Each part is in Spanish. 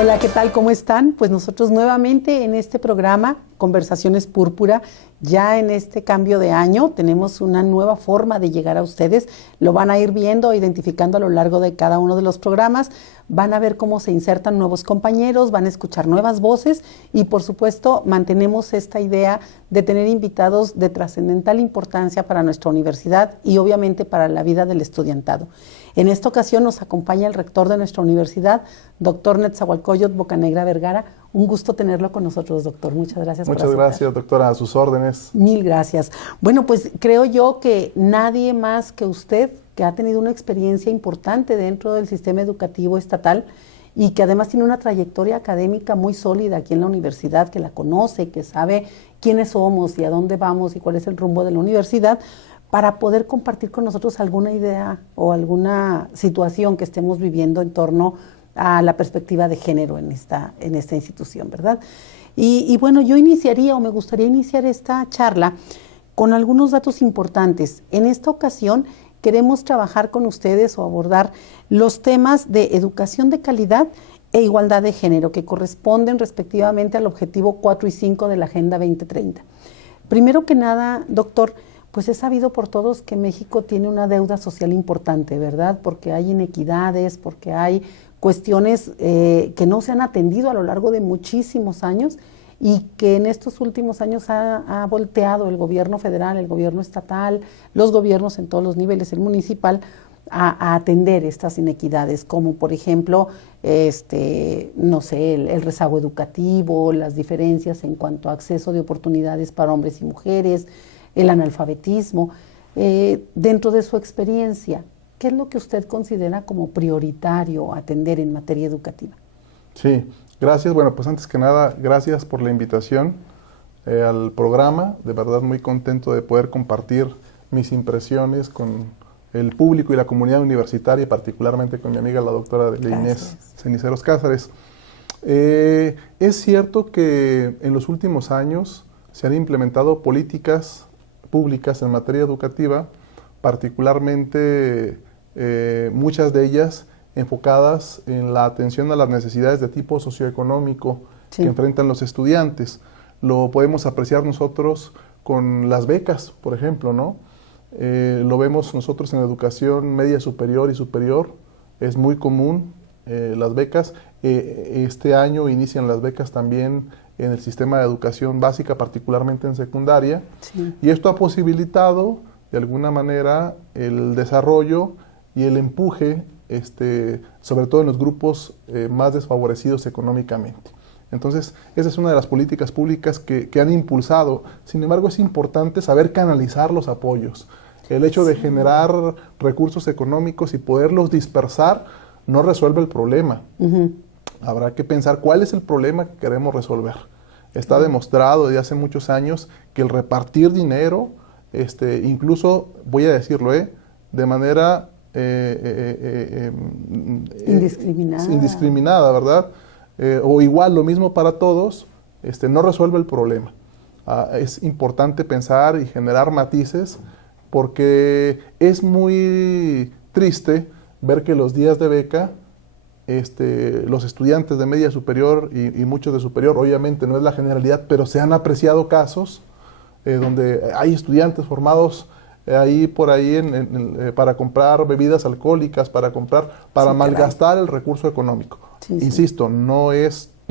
Hola, ¿qué tal? ¿Cómo están? Pues nosotros nuevamente en este programa, Conversaciones Púrpura, ya en este cambio de año tenemos una nueva forma de llegar a ustedes. Lo van a ir viendo, identificando a lo largo de cada uno de los programas. Van a ver cómo se insertan nuevos compañeros, van a escuchar nuevas voces y por supuesto mantenemos esta idea de tener invitados de trascendental importancia para nuestra universidad y obviamente para la vida del estudiantado. En esta ocasión nos acompaña el rector de nuestra universidad, doctor Netzahualcóyotl Bocanegra Vergara. Un gusto tenerlo con nosotros, doctor. Muchas gracias. Muchas gracias, doctora. A sus órdenes. Mil gracias. Bueno, pues creo yo que nadie más que usted, que ha tenido una experiencia importante dentro del sistema educativo estatal y que además tiene una trayectoria académica muy sólida aquí en la universidad, que la conoce, que sabe quiénes somos y a dónde vamos y cuál es el rumbo de la universidad, para poder compartir con nosotros alguna idea o alguna situación que estemos viviendo en torno a la perspectiva de género en esta institución, ¿verdad? Y bueno, yo iniciaría o me gustaría iniciar esta charla con algunos datos importantes. En esta ocasión queremos trabajar con ustedes o abordar los temas de educación de calidad e igualdad de género que corresponden respectivamente al objetivo 4 y 5 de la Agenda 2030. Primero que nada, doctor, pues es sabido por todos que México tiene una deuda social importante, ¿verdad? Porque hay inequidades, porque hay cuestiones que no se han atendido a lo largo de muchísimos años y que en estos últimos años ha volteado el gobierno federal, el gobierno estatal, los gobiernos en todos los niveles, el municipal, a atender estas inequidades, como por ejemplo, no sé, el rezago educativo, las diferencias en cuanto a acceso de oportunidades para hombres y mujeres, el analfabetismo. Dentro de su experiencia, ¿qué es lo que usted considera como prioritario atender en materia educativa? Sí, gracias. Bueno, pues antes que nada, gracias por la invitación al programa. De verdad muy contento de poder compartir mis impresiones con el público y la comunidad universitaria, particularmente con mi amiga la doctora Inés Ceniceros Cázares. Es cierto que en los últimos años se han implementado políticas públicas en materia educativa, particularmente muchas de ellas enfocadas en la atención a las necesidades de tipo socioeconómico que enfrentan los estudiantes. Lo podemos apreciar nosotros con las becas, por ejemplo, ¿no? Lo vemos nosotros en educación media superior y superior, es muy común las becas. Este año inician las becas también en el sistema de educación básica, particularmente en secundaria, y esto ha posibilitado de alguna manera el desarrollo y el empuje, sobre todo en los grupos más desfavorecidos económicamente. Entonces, esa es una de las políticas públicas que han impulsado. Sin embargo, es importante saber canalizar los apoyos. El hecho de generar recursos económicos y poderlos dispersar no resuelve el problema. Habrá que pensar cuál es el problema que queremos resolver. Está demostrado desde hace muchos años que el repartir dinero, incluso, voy a decirlo, de manera indiscriminada, ¿verdad? O igual, lo mismo para todos, no resuelve el problema. Es importante pensar y generar matices, porque es muy triste ver que los días de beca, los estudiantes de media superior y muchos de superior, obviamente no es la generalidad, pero se han apreciado casos donde hay estudiantes formados por ahí para comprar bebidas alcohólicas, para malgastar el recurso económico. Insisto, no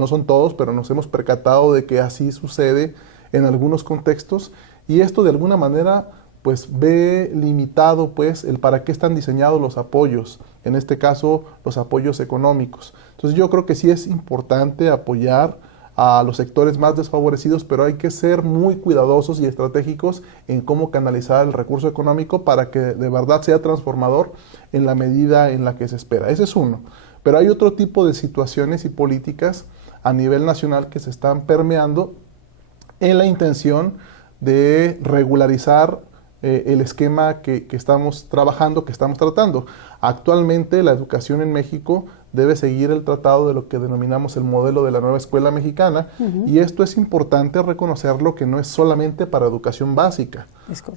son todos, pero nos hemos percatado de que así sucede en algunos contextos, y esto de alguna manera pues ve limitado pues el para qué están diseñados los apoyos, en este caso los apoyos económicos. Entonces yo creo que sí es importante apoyar a los sectores más desfavorecidos, pero hay que ser muy cuidadosos y estratégicos en cómo canalizar el recurso económico para que de verdad sea transformador en la medida en la que se espera. Ese es uno. Pero hay otro tipo de situaciones y políticas a nivel nacional que se están permeando en la intención de regularizar el esquema que estamos trabajando, que estamos tratando. Actualmente la educación en México debe seguir el tratado de lo que denominamos el modelo de la nueva escuela mexicana, y esto es importante reconocerlo, que no es solamente para educación básica,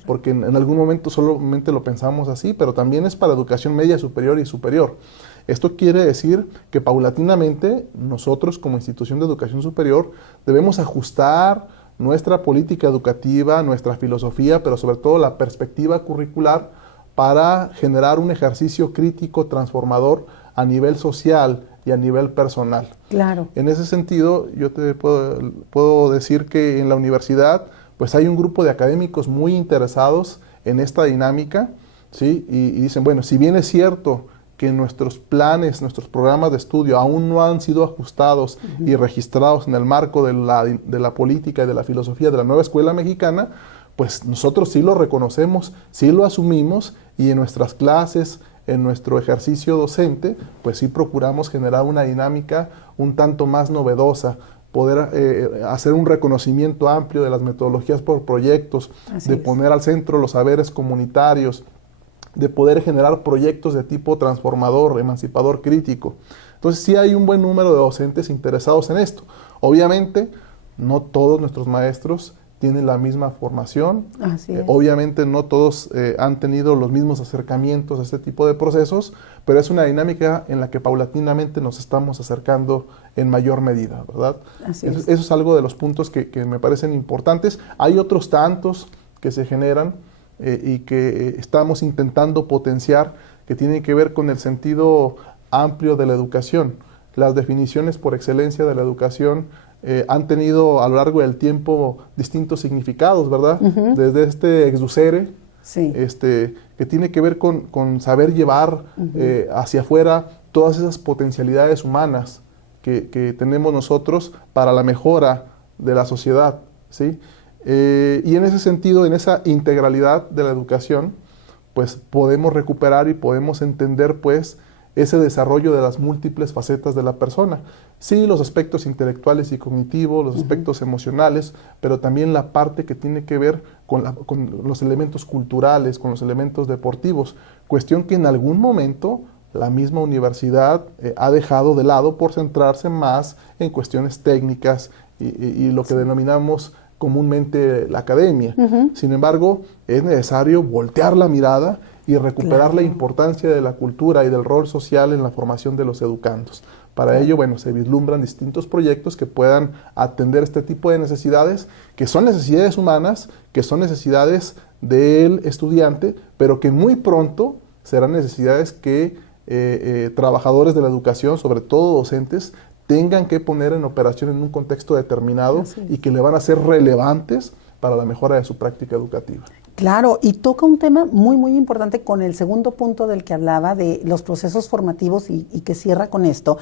porque en algún momento solamente lo pensamos así, pero también es para educación media superior y superior. Esto quiere decir que paulatinamente nosotros como institución de educación superior debemos ajustar nuestra política educativa, nuestra filosofía, pero sobre todo la perspectiva curricular para generar un ejercicio crítico transformador a nivel social y a nivel personal. Claro. En ese sentido, yo te puedo decir que en la universidad pues hay un grupo de académicos muy interesados en esta dinámica, ¿sí? Y dicen, bueno, si bien es cierto que nuestros planes, nuestros programas de estudio aún no han sido ajustados y registrados en el marco de la política y de la filosofía de la nueva escuela mexicana, pues nosotros sí lo reconocemos, sí lo asumimos y en nuestras clases, en nuestro ejercicio docente, pues sí procuramos generar una dinámica un tanto más novedosa, poder hacer un reconocimiento amplio de las metodologías por proyectos, de poner al centro los saberes comunitarios, de poder generar proyectos de tipo transformador, emancipador, crítico. Entonces sí hay un buen número de docentes interesados en esto. Obviamente, no todos nuestros maestros tienen la misma formación. Obviamente no todos han tenido los mismos acercamientos a este tipo de procesos, pero es una dinámica en la que paulatinamente nos estamos acercando en mayor medida, ¿verdad? Eso es algo de los puntos que me parecen importantes. Hay otros tantos que se generan y que estamos intentando potenciar, que tienen que ver con el sentido amplio de la educación. Las definiciones por excelencia de la educación han tenido a lo largo del tiempo distintos significados, ¿verdad? Desde este exducere, que tiene que ver con saber llevar hacia afuera todas esas potencialidades humanas que tenemos nosotros para la mejora de la sociedad, ¿sí? Y en ese sentido, en esa integralidad de la educación, pues podemos recuperar y podemos entender, pues, ese desarrollo de las múltiples facetas de la persona. Sí, los aspectos intelectuales y cognitivos, los aspectos emocionales, pero también la parte que tiene que ver con los elementos culturales, con los elementos deportivos, cuestión que en algún momento la misma universidad ha dejado de lado por centrarse más en cuestiones técnicas y lo que denominamos comúnmente la academia. Sin embargo, es necesario voltear la mirada y recuperar la importancia de la cultura y del rol social en la formación de los educandos. Para ello, bueno, se vislumbran distintos proyectos que puedan atender este tipo de necesidades, que son necesidades humanas, que son necesidades del estudiante, pero que muy pronto serán necesidades que trabajadores de la educación, sobre todo docentes, tengan que poner en operación en un contexto determinado y que le van a ser relevantes para la mejora de su práctica educativa. Claro, y toca un tema muy, muy importante con el segundo punto del que hablaba, de los procesos formativos y que cierra con esto.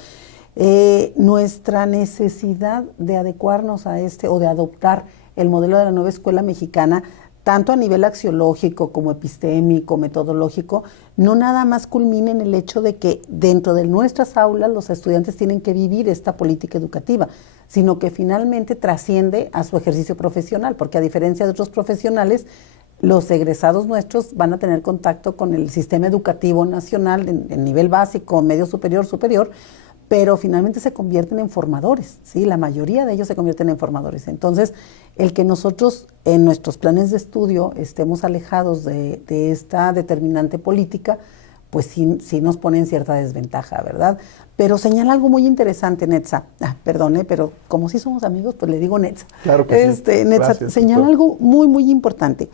Nuestra necesidad de adecuarnos a o de adoptar el modelo de la nueva escuela mexicana, tanto a nivel axiológico como epistémico, metodológico, no nada más culmina en el hecho de que dentro de nuestras aulas los estudiantes tienen que vivir esta política educativa, sino que finalmente trasciende a su ejercicio profesional, porque a diferencia de otros profesionales, los egresados nuestros van a tener contacto con el sistema educativo nacional en nivel básico, medio superior, superior, pero finalmente se convierten en formadores, ¿sí? La mayoría de ellos se convierten en formadores. Entonces, el que nosotros en nuestros planes de estudio estemos alejados de esta determinante política, pues sí nos pone en cierta desventaja, ¿verdad? Pero señala algo muy interesante, Netza. Perdone, pero como sí somos amigos, pues le digo Netza. Claro que sí. Netza, gracias, señala algo muy, muy importante.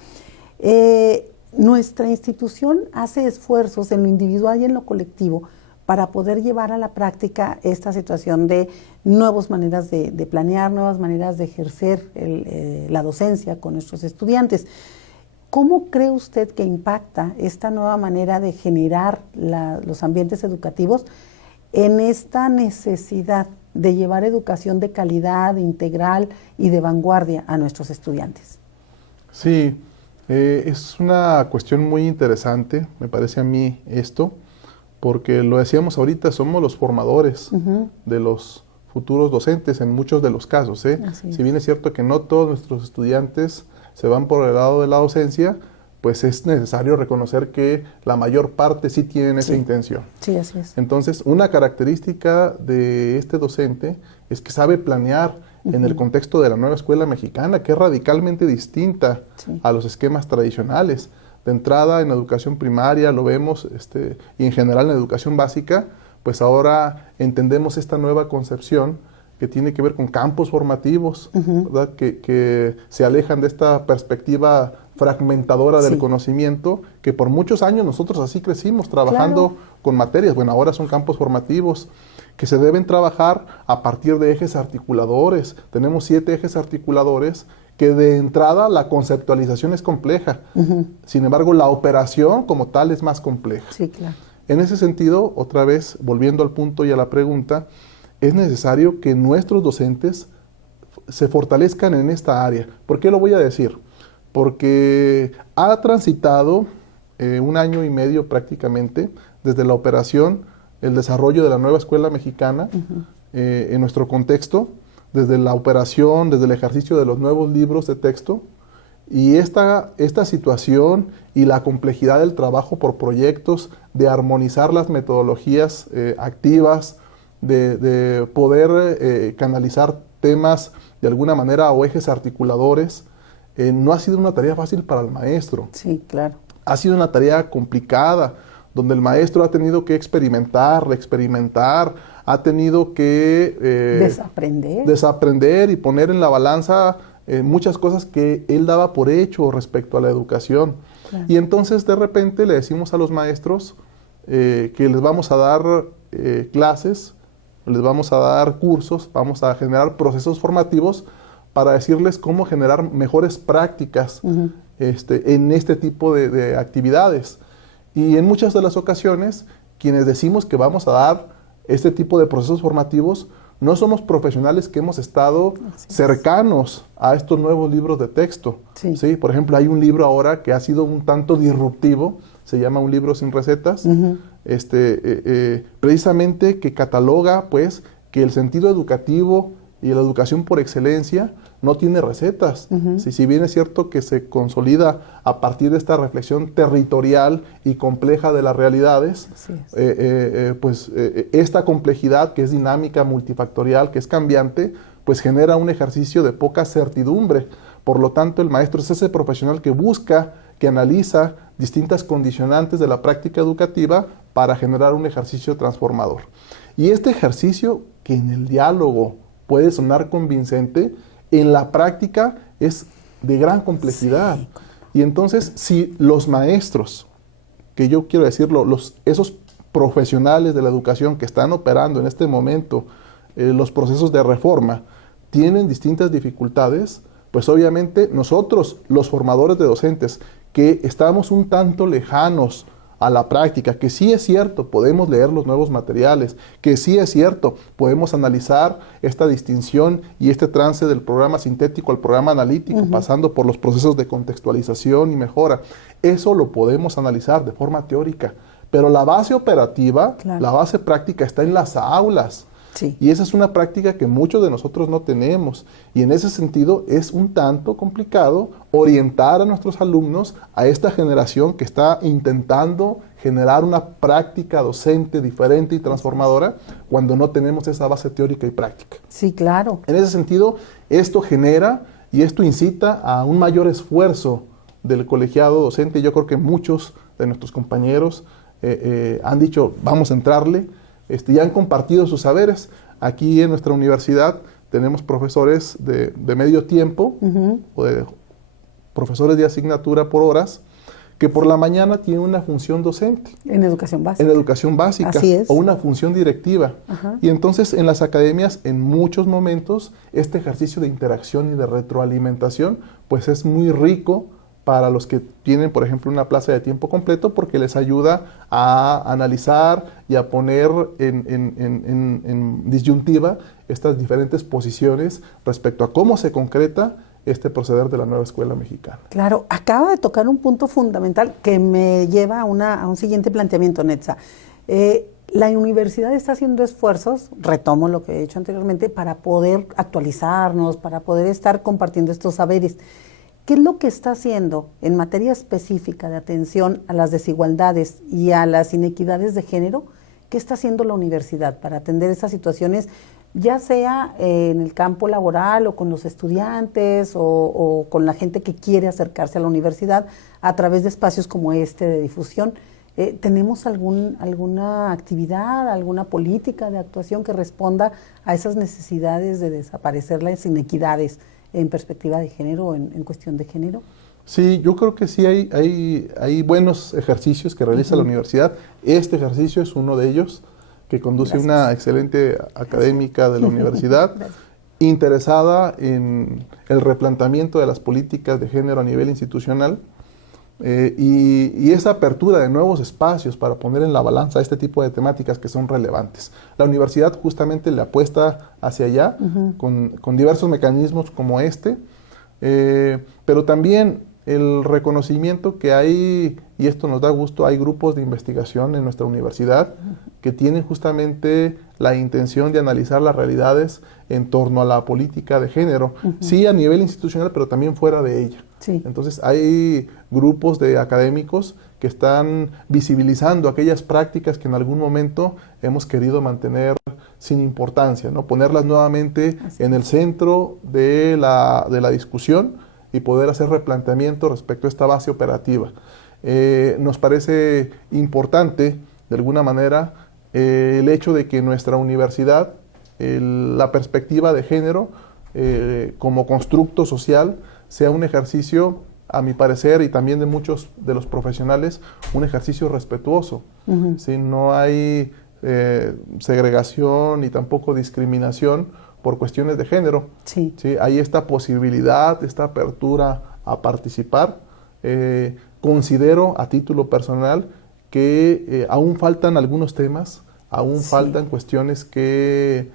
Nuestra institución hace esfuerzos en lo individual y en lo colectivo para poder llevar a la práctica esta situación de nuevas maneras de planear, nuevas maneras de ejercer la docencia con nuestros estudiantes. ¿Cómo cree usted que impacta esta nueva manera de generar los ambientes educativos en esta necesidad de llevar educación de calidad, integral y de vanguardia a nuestros estudiantes? Sí, es una cuestión muy interesante, me parece a mí esto, porque lo decíamos ahorita, somos los formadores de los futuros docentes en muchos de los casos. Si bien es cierto que no todos nuestros estudiantes se van por el lado de la docencia, pues es necesario reconocer que la mayor parte sí tienen esa intención. Sí, así es. Entonces, una característica de este docente es que sabe planear en el contexto de la nueva escuela mexicana, que es radicalmente distinta a los esquemas tradicionales. De entrada, en educación primaria lo vemos, y en general en educación básica, pues ahora entendemos esta nueva concepción que tiene que ver con campos formativos, ¿verdad? Que se alejan de esta perspectiva fragmentadora del conocimiento, que por muchos años nosotros así crecimos, trabajando con materias. Bueno, ahora son campos formativos que se deben trabajar a partir de ejes articuladores. Tenemos 7 ejes articuladores que de entrada la conceptualización es compleja. Sin embargo, la operación como tal es más compleja. Sí, claro. En ese sentido, otra vez, volviendo al punto y a la pregunta, es necesario que nuestros docentes se fortalezcan en esta área. ¿Por qué lo voy a decir? Porque ha transitado 1 año y medio prácticamente desde la operación, el desarrollo de la nueva escuela mexicana en nuestro contexto, desde la operación, desde el ejercicio de los nuevos libros de texto, y esta situación y la complejidad del trabajo por proyectos, de armonizar las metodologías activas, de poder canalizar temas de alguna manera o ejes articuladores, no ha sido una tarea fácil para el maestro. Sí, claro. Ha sido una tarea complicada, donde el maestro ha tenido que experimentar, reexperimentar, ha tenido que desaprender y poner en la balanza muchas cosas que él daba por hecho respecto a la educación. Claro. Y entonces de repente le decimos a los maestros que les vamos a dar clases, les vamos a dar cursos, vamos a generar procesos formativos para decirles cómo generar mejores prácticas en este tipo de actividades. Y en muchas de las ocasiones, quienes decimos que vamos a dar este tipo de procesos formativos, no somos profesionales que hemos estado cercanos a estos nuevos libros de texto. ¿Sí? Por ejemplo, hay un libro ahora que ha sido un tanto disruptivo, se llama Un libro sin recetas, precisamente que cataloga pues que el sentido educativo y la educación por excelencia no tiene recetas. Si bien es cierto que se consolida a partir de esta reflexión territorial y compleja de las realidades, esta complejidad que es dinámica, multifactorial, que es cambiante, pues genera un ejercicio de poca certidumbre. Por lo tanto, el maestro es ese profesional que busca, que analiza distintas condicionantes de la práctica educativa para generar un ejercicio transformador. Y este ejercicio, que en el diálogo puede sonar convincente, en la práctica es de gran complejidad. Y entonces, si los maestros, que yo quiero decirlo, esos profesionales de la educación que están operando en este momento los procesos de reforma, tienen distintas dificultades, pues obviamente nosotros, los formadores de docentes, que estamos un tanto lejanos a la práctica, que sí es cierto, podemos leer los nuevos materiales, que sí es cierto, podemos analizar esta distinción y este trance del programa sintético al programa analítico, pasando por los procesos de contextualización y mejora. Eso lo podemos analizar de forma teórica, pero la base operativa, la base práctica está en las aulas. Y esa es una práctica que muchos de nosotros no tenemos, y en ese sentido es un tanto complicado orientar a nuestros alumnos a esta generación que está intentando generar una práctica docente diferente y transformadora cuando no tenemos esa base teórica y práctica. Sí, claro. En ese sentido, esto genera y esto incita a un mayor esfuerzo del colegiado docente. Yo creo que muchos de nuestros compañeros han dicho, vamos a entrarle, y han compartido sus saberes. Aquí en nuestra universidad tenemos profesores de medio tiempo o de profesores de asignatura por horas que por la mañana tienen una función docente. En educación básica. En educación básica. Así es. O una función directiva. Y entonces en las academias, en muchos momentos, este ejercicio de interacción y de retroalimentación, pues es muy rico para los que tienen, por ejemplo, una plaza de tiempo completo, porque les ayuda a analizar y a poner en disyuntiva estas diferentes posiciones respecto a cómo se concreta este proceder de la nueva escuela mexicana. Claro, acaba de tocar un punto fundamental que me lleva a un siguiente planteamiento, Netza. La universidad está haciendo esfuerzos, retomo lo que he dicho anteriormente, para poder actualizarnos, para poder estar compartiendo estos saberes. ¿Qué es lo que está haciendo en materia específica de atención a las desigualdades y a las inequidades de género? ¿Qué está haciendo la universidad para atender esas situaciones, ya sea en el campo laboral o con los estudiantes o con la gente que quiere acercarse a la universidad a través de espacios como este de difusión? ¿Tenemos alguna actividad, alguna política de actuación que responda a esas necesidades de desaparecer las inequidades en perspectiva de género, en cuestión de género? Sí, yo creo que sí hay buenos ejercicios que realiza la universidad. Este ejercicio es uno de ellos, que conduce una excelente académica de la universidad, interesada en el replanteamiento de las políticas de género a nivel institucional, y esa apertura de nuevos espacios para poner en la balanza este tipo de temáticas que son relevantes. La universidad justamente le apuesta hacia allá con diversos mecanismos como este, pero también el reconocimiento que hay, y esto nos da gusto, hay grupos de investigación en nuestra universidad que tienen justamente la intención de analizar las realidades en torno a la política de género, sí a nivel institucional, pero también fuera de ella. Sí. Entonces hay grupos de académicos que están visibilizando aquellas prácticas que en algún momento hemos querido mantener sin importancia, ¿no? Ponerlas nuevamente en el centro de la discusión y poder hacer replanteamiento respecto a esta base operativa. Nos parece importante, de alguna manera, el hecho de que nuestra universidad, la perspectiva de género como constructo social, sea un ejercicio, a mi parecer, y también de muchos de los profesionales, un ejercicio respetuoso. ¿Sí? No hay segregación ni tampoco discriminación por cuestiones de género. Sí. ¿Sí? Hay esta posibilidad, esta apertura a participar. Considero a título personal que aún faltan algunos temas, aún faltan cuestiones que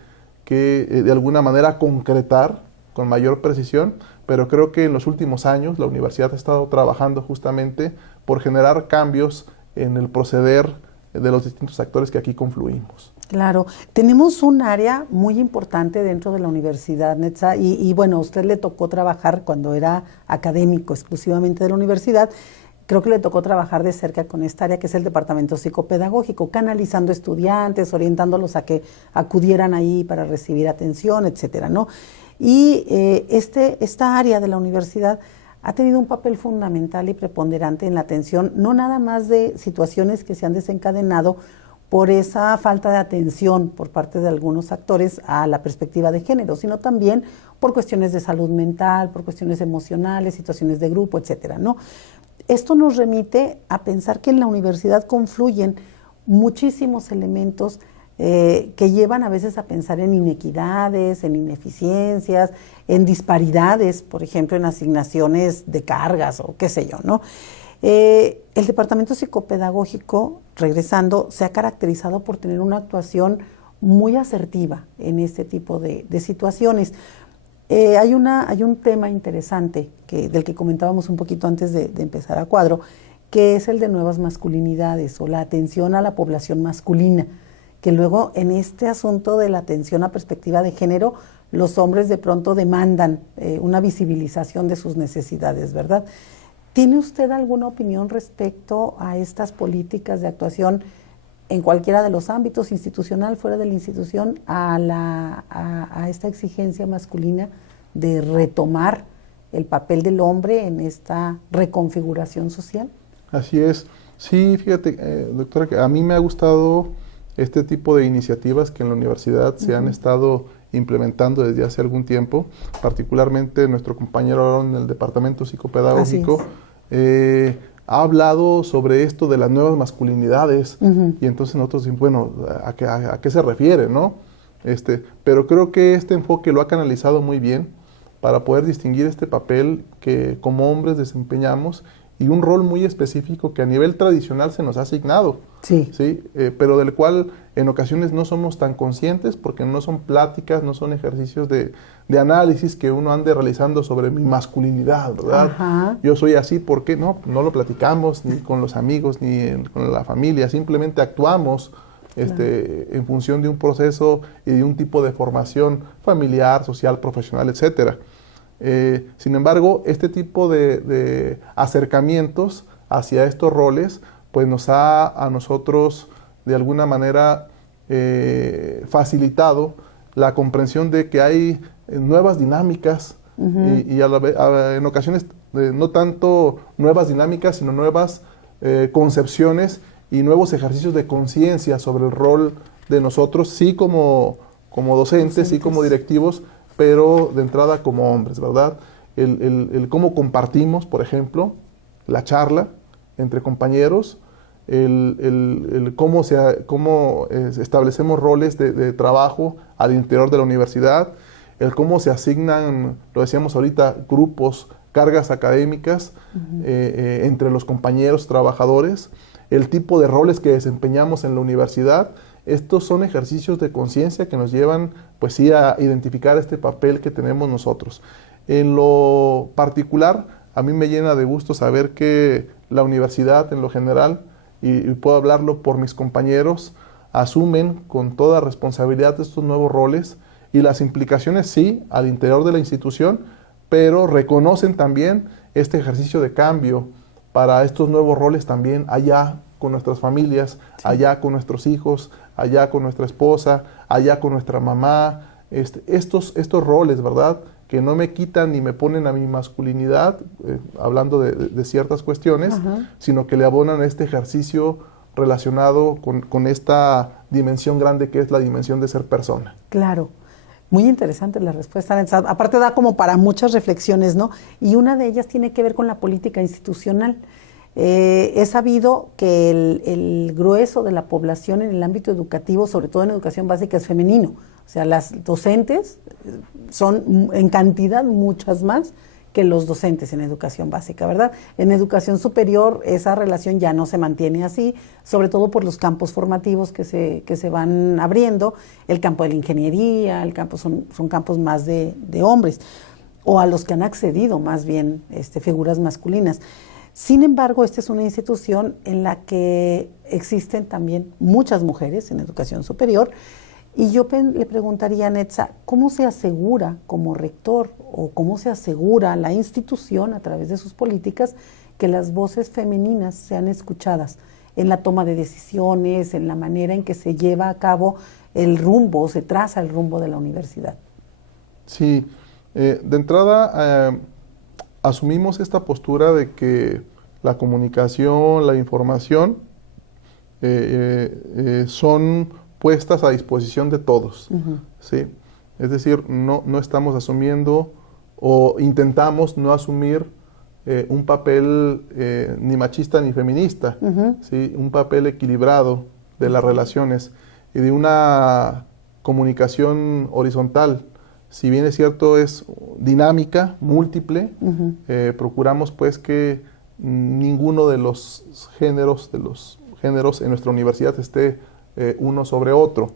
de alguna manera concretar con mayor precisión, pero creo que en los últimos años la universidad ha estado trabajando justamente por generar cambios en el proceder de los distintos actores que aquí confluimos. Claro, tenemos un área muy importante dentro de la universidad, Netza, y bueno, a usted le tocó trabajar cuando era académico exclusivamente de la universidad. Creo que le tocó trabajar de cerca con esta área que es el departamento psicopedagógico, canalizando estudiantes, orientándolos a que acudieran ahí para recibir atención, etcétera, ¿no? Y esta área de la universidad ha tenido un papel fundamental y preponderante en la atención, no nada más de situaciones que se han desencadenado por esa falta de atención por parte de algunos actores a la perspectiva de género, sino también por cuestiones de salud mental, por cuestiones emocionales, situaciones de grupo, etcétera, ¿no? Esto nos remite a pensar que en la universidad confluyen muchísimos elementos que llevan a veces a pensar en inequidades, en ineficiencias, en disparidades, por ejemplo, en asignaciones de cargas o qué sé yo, ¿no? El departamento psicopedagógico, regresando, se ha caracterizado por tener una actuación muy asertiva en este tipo de situaciones. Hay un tema interesante del que comentábamos un poquito antes de empezar a cuadro, que es el de nuevas masculinidades o la atención a la población masculina, que luego en este asunto de la atención a perspectiva de género, los hombres de pronto demandan una visibilización de sus necesidades, ¿verdad? ¿Tiene usted alguna opinión respecto a estas políticas de actuación en cualquiera de los ámbitos, institucional, fuera de la institución, a esta exigencia masculina de retomar el papel del hombre en esta reconfiguración social? Así es. Sí, fíjate, doctora, que a mí me ha gustado este tipo de iniciativas que en la universidad se han estado implementando desde hace algún tiempo, particularmente nuestro compañero Aaron en el departamento psicopedagógico ha hablado sobre esto de las nuevas masculinidades, y entonces nosotros decimos, bueno, ¿a qué se refiere, no? Pero creo que este enfoque lo ha canalizado muy bien para poder distinguir este papel que como hombres desempeñamos y un rol muy específico que a nivel tradicional se nos ha asignado, ¿sí? Pero del cual en ocasiones no somos tan conscientes porque no son pláticas, no son ejercicios de análisis que uno ande realizando sobre mi masculinidad, ¿verdad? Ajá. Yo soy así, ¿por qué? No lo platicamos ni con los amigos ni con la familia, simplemente actuamos en función de un proceso y de un tipo de formación familiar, social, profesional, etcétera. Sin embargo, este tipo de acercamientos hacia estos roles, pues nos ha a nosotros de alguna manera facilitado la comprensión de que hay nuevas dinámicas y a la vez, en ocasiones no tanto nuevas dinámicas, sino nuevas concepciones y nuevos ejercicios de conciencia sobre el rol de nosotros, sí como docentes, sí como directivos, pero de entrada como hombres, ¿verdad? El cómo compartimos, por ejemplo, la charla entre compañeros, cómo establecemos roles de trabajo al interior de la universidad, el cómo se asignan, lo decíamos ahorita, grupos, cargas académicas entre los compañeros trabajadores, el tipo de roles que desempeñamos en la universidad. Estos son ejercicios de conciencia que nos llevan, pues sí, a identificar este papel que tenemos nosotros. En lo particular, a mí me llena de gusto saber que la universidad en lo general, y puedo hablarlo por mis compañeros, asumen con toda responsabilidad estos nuevos roles y las implicaciones sí al interior de la institución, pero reconocen también este ejercicio de cambio para estos nuevos roles también allá con nuestras familias, sí, allá con nuestros hijos, allá con nuestra esposa, allá con nuestra mamá, estos roles, ¿verdad?, que no me quitan ni me ponen a mi masculinidad, hablando de ciertas cuestiones, sino que le abonan este ejercicio relacionado con esta dimensión grande que es la dimensión de ser persona. Claro. Muy interesante la respuesta. Aparte da como para muchas reflexiones, ¿no? Y una de ellas tiene que ver con la política institucional. He sabido que el grueso de la población en el ámbito educativo, sobre todo en educación básica, es femenino. O sea, las docentes son en cantidad muchas más que los docentes en educación básica, ¿verdad? En educación superior esa relación ya no se mantiene así, sobre todo por los campos formativos que se van abriendo. El campo de la ingeniería, el campo son campos más de hombres, o a los que han accedido más bien figuras masculinas. Sin embargo, esta es una institución en la que existen también muchas mujeres en educación superior, y yo le preguntaría a Netza, ¿cómo se asegura como rector o cómo se asegura la institución a través de sus políticas que las voces femeninas sean escuchadas en la toma de decisiones, en la manera en que se lleva a cabo el rumbo, se traza el rumbo de la universidad? Sí, de entrada asumimos esta postura de que la comunicación, la información son puestas a disposición de todos, ¿sí? Es decir, no estamos asumiendo o intentamos no asumir un papel ni machista ni feminista, ¿sí? Un papel equilibrado de las relaciones y de una comunicación horizontal. Si bien es cierto, es dinámica, múltiple, procuramos pues que ninguno de los géneros en nuestra universidad esté uno sobre otro.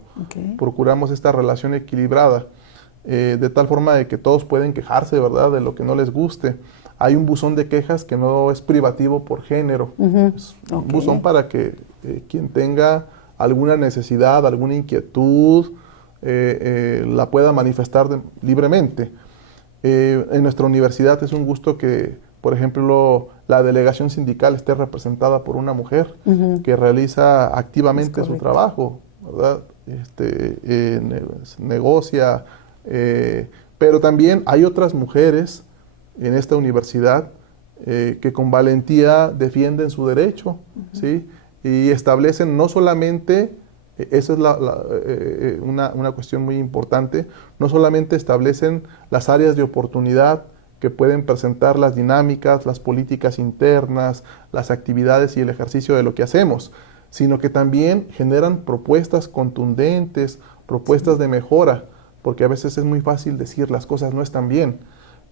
Procuramos esta relación equilibrada, de tal forma de que todos pueden quejarse, ¿verdad?, de lo que no les guste. Hay un buzón de quejas que no es privativo por género. Es un buzón para que quien tenga alguna necesidad, alguna inquietud, la pueda manifestar libremente. En nuestra universidad es un gusto que, por ejemplo, la delegación sindical esté representada por una mujer que realiza activamente su trabajo, ¿verdad? Negocia, pero también hay otras mujeres en esta universidad que con valentía defienden su derecho, ¿sí? Y establecen no solamente, esa es una cuestión muy importante, no solamente establecen las áreas de oportunidad que pueden presentar las dinámicas, las políticas internas, las actividades y el ejercicio de lo que hacemos, sino que también generan propuestas contundentes, propuestas de mejora, porque a veces es muy fácil decir las cosas no están bien,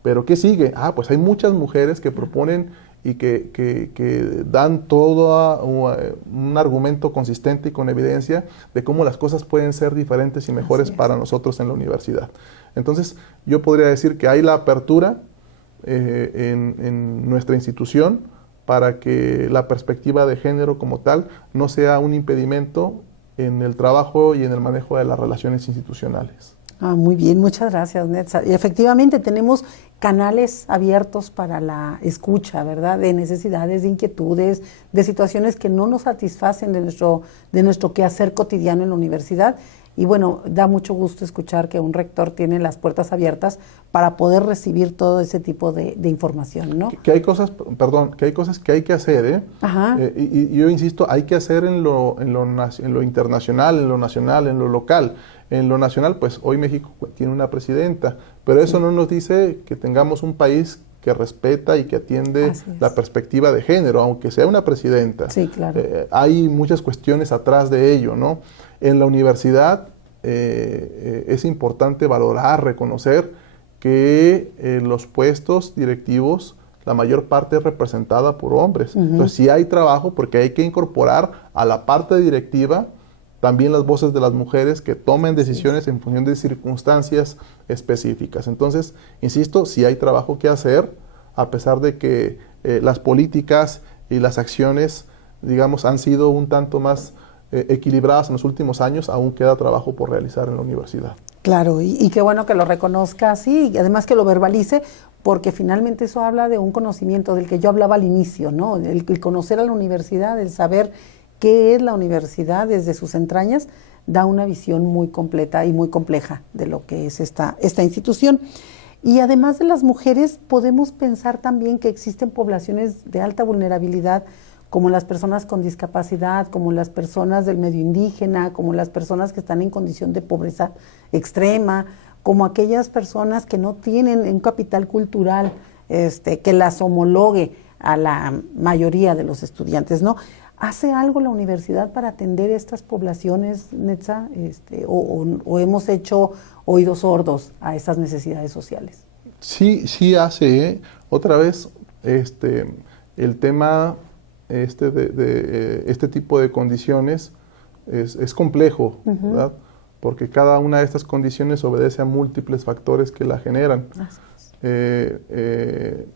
pero ¿qué sigue? Pues hay muchas mujeres que proponen y que dan todo un argumento consistente y con evidencia de cómo las cosas pueden ser diferentes y mejores para nosotros en la universidad. Entonces, yo podría decir que hay la apertura en nuestra institución para que la perspectiva de género como tal no sea un impedimento en el trabajo y en el manejo de las relaciones institucionales. Muy bien, muchas gracias, Netza. Y efectivamente tenemos canales abiertos para la escucha, ¿verdad? De necesidades, de inquietudes, de situaciones que no nos satisfacen de nuestro quehacer cotidiano en la universidad. Y bueno, da mucho gusto escuchar que un rector tiene las puertas abiertas para poder recibir todo ese tipo de información, ¿no? Que hay cosas, perdón, que hay cosas que hay que hacer, ¿eh? Ajá. Y yo insisto, hay que hacer en lo internacional, en lo nacional, en lo local. En lo nacional, pues hoy México tiene una presidenta, pero eso no nos dice que tengamos un país que respeta y que atiende la perspectiva de género, aunque sea una presidenta. Sí, claro. Hay muchas cuestiones atrás de ello, ¿no? En la universidad es importante valorar, reconocer que los puestos directivos, la mayor parte es representada por hombres. Entonces sí hay trabajo porque hay que incorporar a la parte directiva también las voces de las mujeres que tomen decisiones en función de circunstancias específicas. Entonces, insisto, sí hay trabajo que hacer, a pesar de que las políticas y las acciones, digamos, han sido un tanto más equilibradas en los últimos años, aún queda trabajo por realizar en la universidad. Claro, y qué bueno que lo reconozca así, y además que lo verbalice, porque finalmente eso habla de un conocimiento del que yo hablaba al inicio, ¿no? El conocer a la universidad, el saber qué es la universidad desde sus entrañas, da una visión muy completa y muy compleja de lo que es esta institución. Y además de las mujeres, podemos pensar también que existen poblaciones de alta vulnerabilidad, como las personas con discapacidad, como las personas del medio indígena, como las personas que están en condición de pobreza extrema, como aquellas personas que no tienen un capital cultural que las homologue a la mayoría de los estudiantes, ¿no? ¿Hace algo la universidad para atender estas poblaciones, Netza? ¿O hemos hecho oídos sordos a esas necesidades sociales? Sí hace, ¿eh? Otra vez, el tema de este tipo de condiciones es complejo, ¿verdad? Porque cada una de estas condiciones obedece a múltiples factores que la generan. En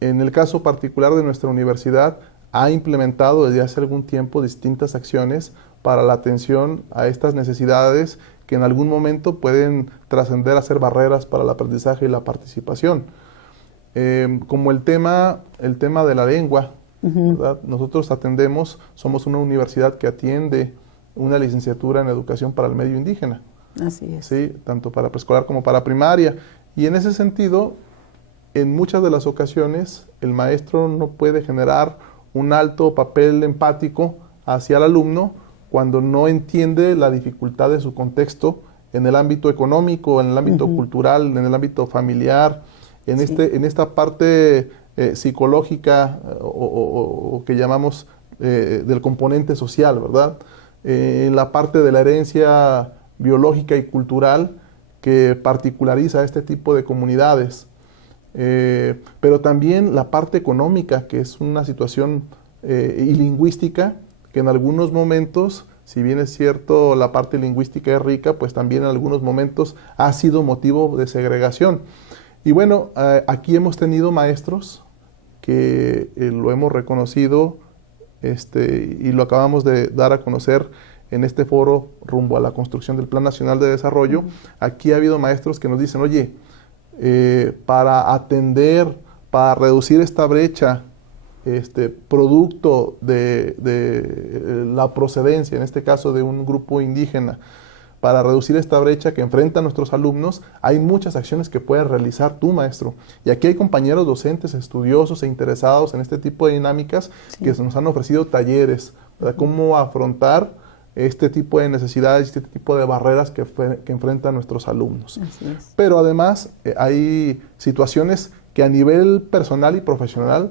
el caso particular de nuestra universidad, ha implementado desde hace algún tiempo distintas acciones para la atención a estas necesidades que en algún momento pueden trascender a ser barreras para el aprendizaje y la participación. Como el tema de la lengua, ¿verdad? Nosotros somos una universidad que atiende una licenciatura en educación para el medio indígena. Así es. ¿Sí? Tanto para preescolar como para primaria. Y en ese sentido, en muchas de las ocasiones, el maestro no puede generar un alto papel empático hacia el alumno cuando no entiende la dificultad de su contexto en el ámbito económico, en el ámbito cultural, en el ámbito familiar, en esta parte psicológica o que llamamos del componente social, ¿verdad? En la parte de la herencia biológica y cultural que particulariza este tipo de comunidades. Pero también la parte económica, que es una situación y lingüística, que en algunos momentos, si bien es cierto la parte lingüística es rica, pues también en algunos momentos ha sido motivo de segregación. Y bueno, aquí hemos tenido maestros que lo hemos reconocido y lo acabamos de dar a conocer en este foro rumbo a la construcción del Plan Nacional de Desarrollo. Aquí ha habido maestros que nos dicen, oye, para atender, para reducir esta brecha, producto de la procedencia, en este caso de un grupo indígena, para reducir esta brecha que enfrentan nuestros alumnos, hay muchas acciones que puedes realizar tú, maestro. Y aquí hay compañeros docentes, estudiosos e interesados en este tipo de dinámicas que nos han ofrecido talleres, ¿verdad? Cómo afrontar este tipo de necesidades, este tipo de barreras que enfrentan nuestros alumnos. Así es. Pero además hay situaciones que a nivel personal y profesional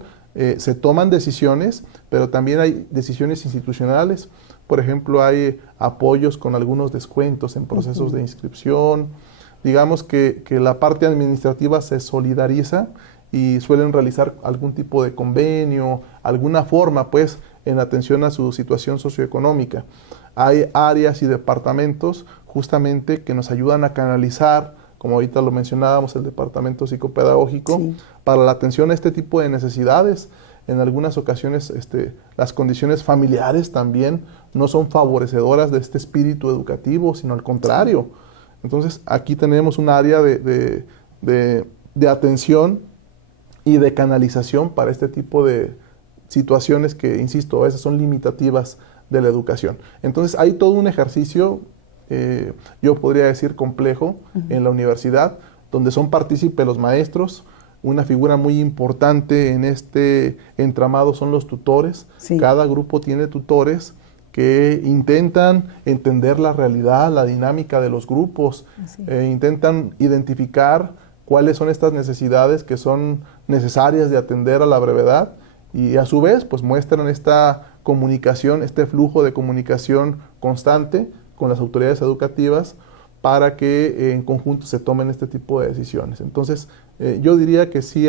se toman decisiones, pero también hay decisiones institucionales. Por ejemplo, hay apoyos con algunos descuentos en procesos de inscripción. Digamos que la parte administrativa se solidariza y suelen realizar algún tipo de convenio, alguna forma, pues, en atención a su situación socioeconómica. Hay áreas y departamentos justamente que nos ayudan a canalizar, como ahorita lo mencionábamos, el departamento psicopedagógico, para la atención a este tipo de necesidades. En algunas ocasiones las condiciones familiares también no son favorecedoras de este espíritu educativo, sino al contrario. Entonces aquí tenemos un área de atención y de canalización para este tipo de situaciones que, insisto, a veces son limitativas de la educación. Entonces hay todo un ejercicio yo podría decir complejo en la universidad, donde son partícipes los maestros. Una figura muy importante en este entramado son los tutores. Sí. Cada grupo tiene tutores que intentan entender la realidad, la dinámica de los grupos, intentan identificar cuáles son estas necesidades que son necesarias de atender a la brevedad, y a su vez pues muestran esta comunicación, este flujo de comunicación constante con las autoridades educativas para que en conjunto se tomen este tipo de decisiones. Entonces, yo diría que sí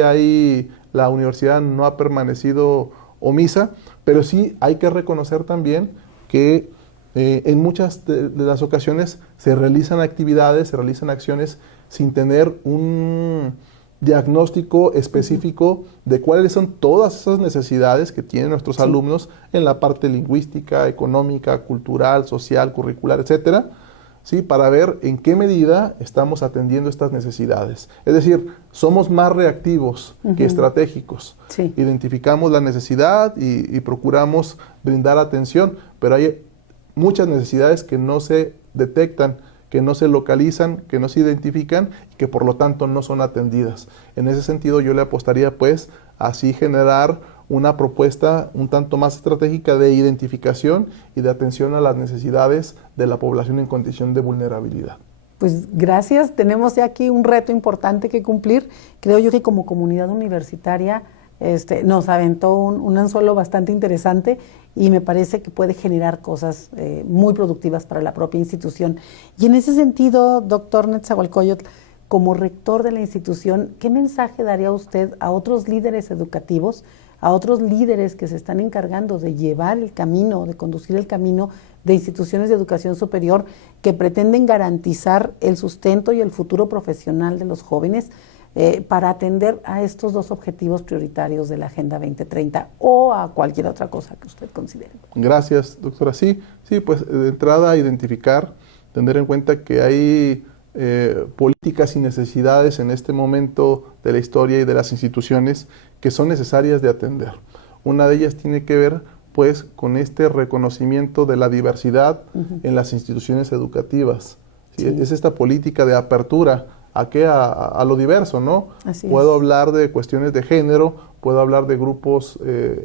la universidad no ha permanecido omisa, pero sí hay que reconocer también que en muchas de las ocasiones se realizan actividades, se realizan acciones sin tener un diagnóstico específico de cuáles son todas esas necesidades que tienen nuestros alumnos en la parte lingüística, económica, cultural, social, curricular, etcétera, ¿sí? Para ver en qué medida estamos atendiendo estas necesidades. Es decir, somos más reactivos que estratégicos. Sí. Identificamos la necesidad y procuramos brindar atención, pero hay muchas necesidades que no se detectan, que no se localizan, que no se identifican y que por lo tanto no son atendidas. En ese sentido yo le apostaría pues así generar una propuesta un tanto más estratégica de identificación y de atención a las necesidades de la población en condición de vulnerabilidad. Pues gracias, tenemos ya aquí un reto importante que cumplir. Creo yo que como comunidad universitaria nos aventó un anzuelo bastante interesante y me parece que puede generar cosas muy productivas para la propia institución. Y en ese sentido, doctor Netzahualcóyotl, como rector de la institución, ¿qué mensaje daría usted a otros líderes educativos, a otros líderes que se están encargando de llevar el camino, de conducir el camino de instituciones de educación superior que pretenden garantizar el sustento y el futuro profesional de los jóvenes para atender a estos dos objetivos prioritarios de la Agenda 2030 o a cualquier otra cosa que usted considere? Gracias, doctora. Sí, pues de entrada identificar, tener en cuenta que hay políticas y necesidades en este momento de la historia y de las instituciones que son necesarias de atender. Una de ellas tiene que ver pues con este reconocimiento de la diversidad en las instituciones educativas. ¿Sí? Es esta política de apertura a lo diverso, ¿no? Puedo hablar de cuestiones de género, puedo hablar de grupos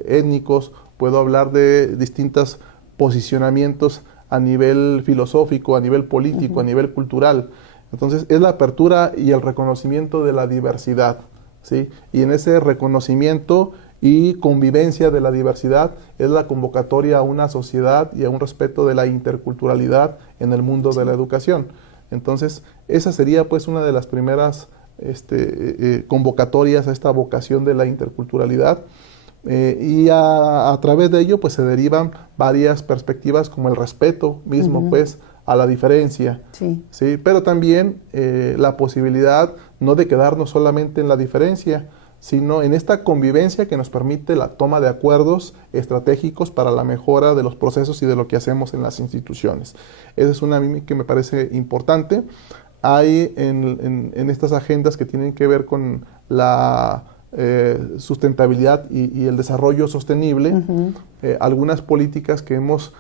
étnicos, puedo hablar de distintos posicionamientos a nivel filosófico, a nivel político, a nivel cultural. Entonces, es la apertura y el reconocimiento de la diversidad, ¿sí? Y en ese reconocimiento y convivencia de la diversidad es la convocatoria a una sociedad y a un respeto de la interculturalidad en el mundo de la educación. Entonces, esa sería pues una de las primeras convocatorias a esta vocación de la interculturalidad. Y a través de ello pues se derivan varias perspectivas como el respeto mismo pues a la diferencia, ¿sí? Pero también la posibilidad no de quedarnos solamente en la diferencia, sino en esta convivencia que nos permite la toma de acuerdos estratégicos para la mejora de los procesos y de lo que hacemos en las instituciones. Esa es una que me parece importante. Hay en estas agendas que tienen que ver con la sustentabilidad y el desarrollo sostenible, algunas políticas que hemos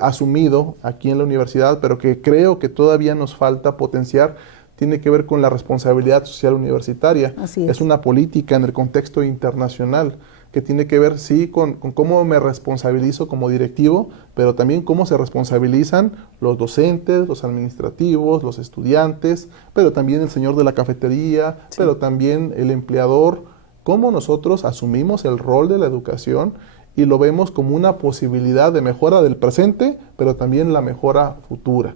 asumido aquí en la universidad, pero que creo que todavía nos falta potenciar, tiene que ver con la responsabilidad social universitaria. Es una política en el contexto internacional que tiene que ver, sí, con cómo me responsabilizo como directivo, pero también cómo se responsabilizan los docentes, los administrativos, los estudiantes, pero también el señor de la cafetería, pero también el empleador, cómo nosotros asumimos el rol de la educación y lo vemos como una posibilidad de mejora del presente, pero también la mejora futura.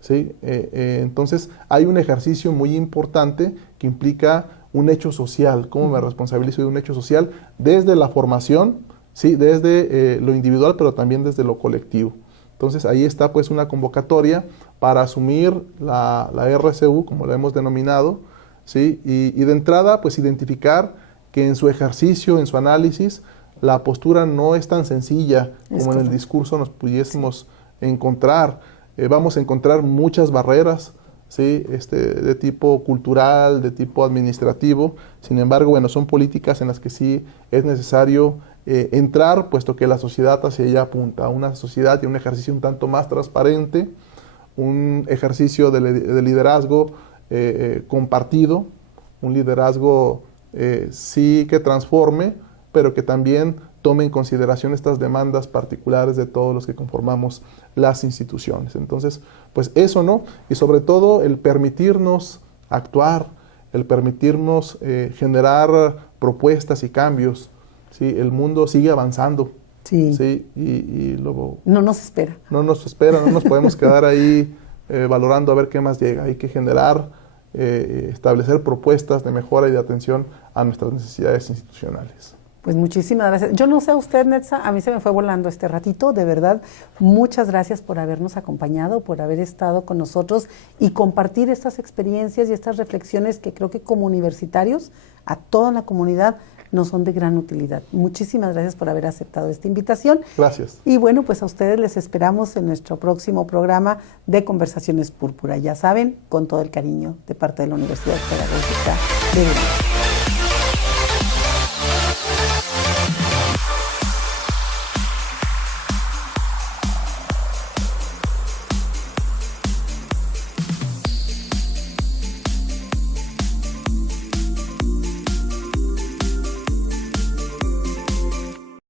¿Sí? Entonces hay un ejercicio muy importante que implica un hecho social, cómo me responsabilizo de un hecho social desde la formación, ¿sí? Desde lo individual, pero también desde lo colectivo. Entonces ahí está pues una convocatoria para asumir la RCU, como la hemos denominado, ¿sí? Y de entrada pues identificar que en su ejercicio, en su análisis, la postura no es tan sencilla como en el discurso nos pudiésemos encontrar. Vamos a encontrar muchas barreras, ¿sí? De tipo cultural, de tipo administrativo. Sin embargo, bueno, son políticas en las que sí es necesario entrar, puesto que la sociedad hacia allá apunta, a una sociedad y un ejercicio un tanto más transparente, un ejercicio de liderazgo compartido, un liderazgo sí que transforme, pero que también tome en consideración estas demandas particulares de todos los que conformamos las instituciones. Entonces, pues eso, ¿no? Y sobre todo el permitirnos actuar, el permitirnos generar propuestas y cambios. ¿Sí? El mundo sigue avanzando. Sí. ¿Sí? Y luego no nos espera. No nos espera, no nos podemos quedar ahí valorando a ver qué más llega. Hay que generar, establecer propuestas de mejora y de atención a nuestras necesidades institucionales. Pues muchísimas gracias. Yo no sé a usted, Netza, a mí se me fue volando este ratito, de verdad. Muchas gracias por habernos acompañado, por haber estado con nosotros y compartir estas experiencias y estas reflexiones que creo que como universitarios, a toda la comunidad, nos son de gran utilidad. Muchísimas gracias por haber aceptado esta invitación. Gracias. Y bueno, pues a ustedes les esperamos en nuestro próximo programa de Conversaciones Púrpura. Ya saben, con todo el cariño de parte de la Universidad Pedagógica de Veracruz.